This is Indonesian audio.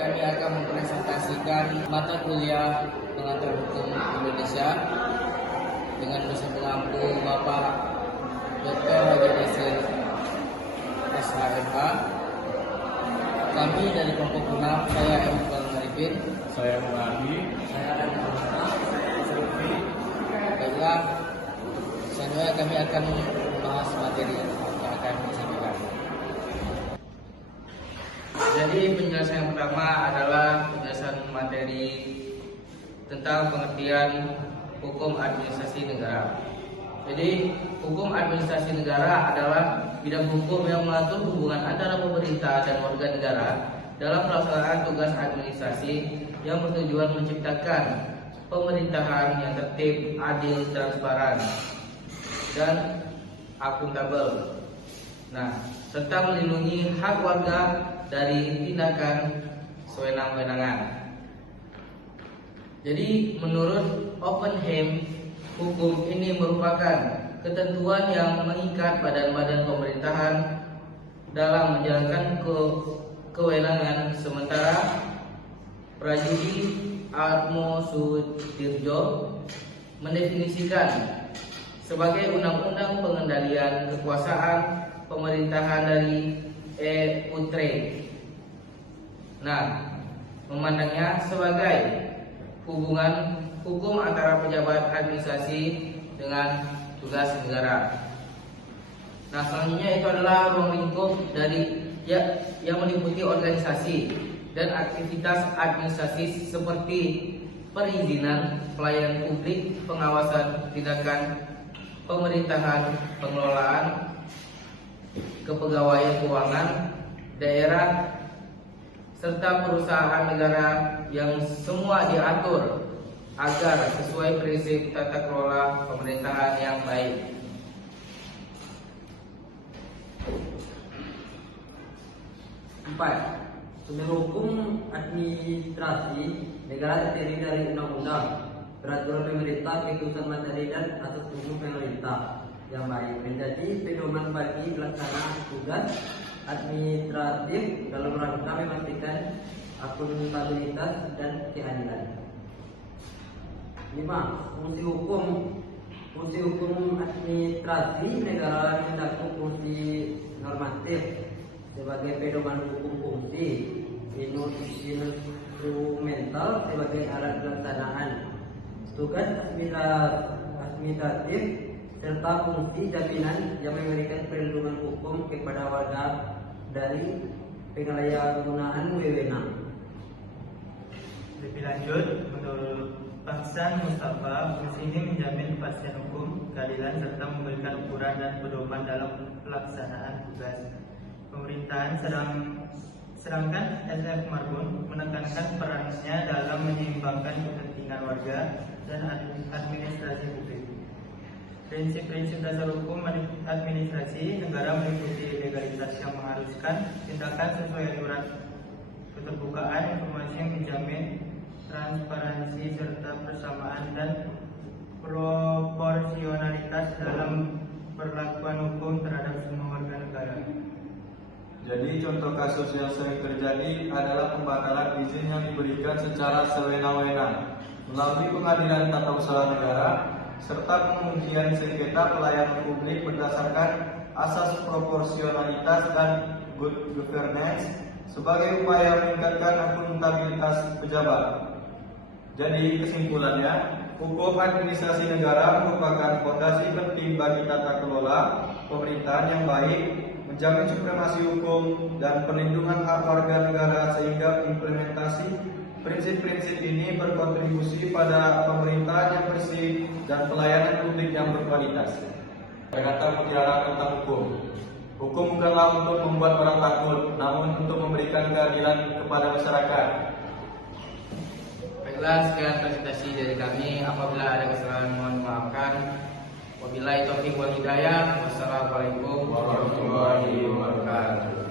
kami akan mempresentasikan mata kuliah pengantar hukum Indonesia dengan dosen pengampu Bapak Dr. Haji Nasir SHMH. Kami dari kelompok 6, saya Iqbal Marifin, Saya Muradi. saya Baiklah, selanjutnya kami akan membahas materi yang akan disampaikan. Jadi penjelasan yang pertama adalah penjelasan materi tentang pengertian hukum administrasi negara. Jadi hukum administrasi negara adalah bidang hukum yang mengatur hubungan antara pemerintah dan warga negara dalam pelaksanaan tugas administrasi yang bertujuan menciptakan pemerintahan yang tertib, adil, transparan, dan akuntabel. Nah, serta melindungi hak warga dari tindakan sewenang-wenangan. Jadi menurut Oppenheim, hukum ini merupakan ketentuan yang mengikat badan-badan pemerintahan dalam menjalankan kewenangan, sementara Prajurit Atmosudirjo mendefinisikan sebagai undang-undang pengendalian kekuasaan pemerintahan dari Utrecht. Nah, memandangnya sebagai hubungan hukum antara pejabat administrasi dengan tugas negara. Nah, selanjutnya itu adalah ruang lingkup dari yang meliputi organisasi dan aktivitas administrasi seperti perizinan, pelayanan publik, pengawasan tindakan pemerintahan, pengelolaan, kepegawaian keuangan daerah, serta perusahaan negara yang semua diatur agar sesuai prinsip tata kelola pemerintahan yang baik. Empat, sumber hukum administrasi negara terdiri dari undang-undang, peraturan pemerintah, keputusan materi dan atas hukum pemerintah yang baik menjadi pedoman bagi pelaksanaan tugas administratif dalam rangka memastikan akuntabilitas dan keadilan. 5. Fungsi hukum administrasi negara mencakup fungsi normatif sebagai pedoman hukum, fungsi instrumental sebagai alat pelaksanaan tugas administratif, serta fungsi jaminan yang memberikan perlindungan hukum kepada warga dari penyalahgunaan wewenang. Lebih lanjut, menurut Paksan Mustafa, fungsi ini menjamin kepastian hukum, keadilan, serta memberikan ukuran dan pedoman dalam pelaksanaan tugas pemerintahan. Sedangkan SF Marbun menekankan perannya dalam menyeimbangkan kepentingan warga dan administrasi publik. Prinsip-prinsip dasar hukum administrasi negara meliputi legalitas yang mengharuskan tindakan sesuai aturan, keterbukaan informasi yang menjamin transparansi, serta persamaan dan proporsionalitas dalam perlakuan hukum terhadap semua warga negara. Jadi contoh kasus yang sering terjadi adalah pembatalan izin yang diberikan secara sewenang-wenang melalui pengadilan tata usaha negara, serta pengujian sengketa pelayanan publik berdasarkan asas proporsionalitas dan good governance sebagai upaya meningkatkan akuntabilitas pejabat. Jadi kesimpulannya, hukum administrasi negara merupakan fondasi penting bagi tata kelola pemerintahan yang baik, menjamin supremasi hukum dan perlindungan hak warga negara, sehingga implementasi prinsip-prinsip ini berkontribusi pada pemerintahan yang bersih dan pelayanan publik yang berkualitas. Kata mutiara tentang hukum. Hukum bukanlah untuk membuat orang takut, namun untuk memberikan keadilan kepada masyarakat. Baiklah, sekian presentasi dari kami. Apabila ada kesalahan mohon maafkan. Wabillahi taufiq wal hidayah. Wassalamualaikum warahmatullahi wabarakatuh.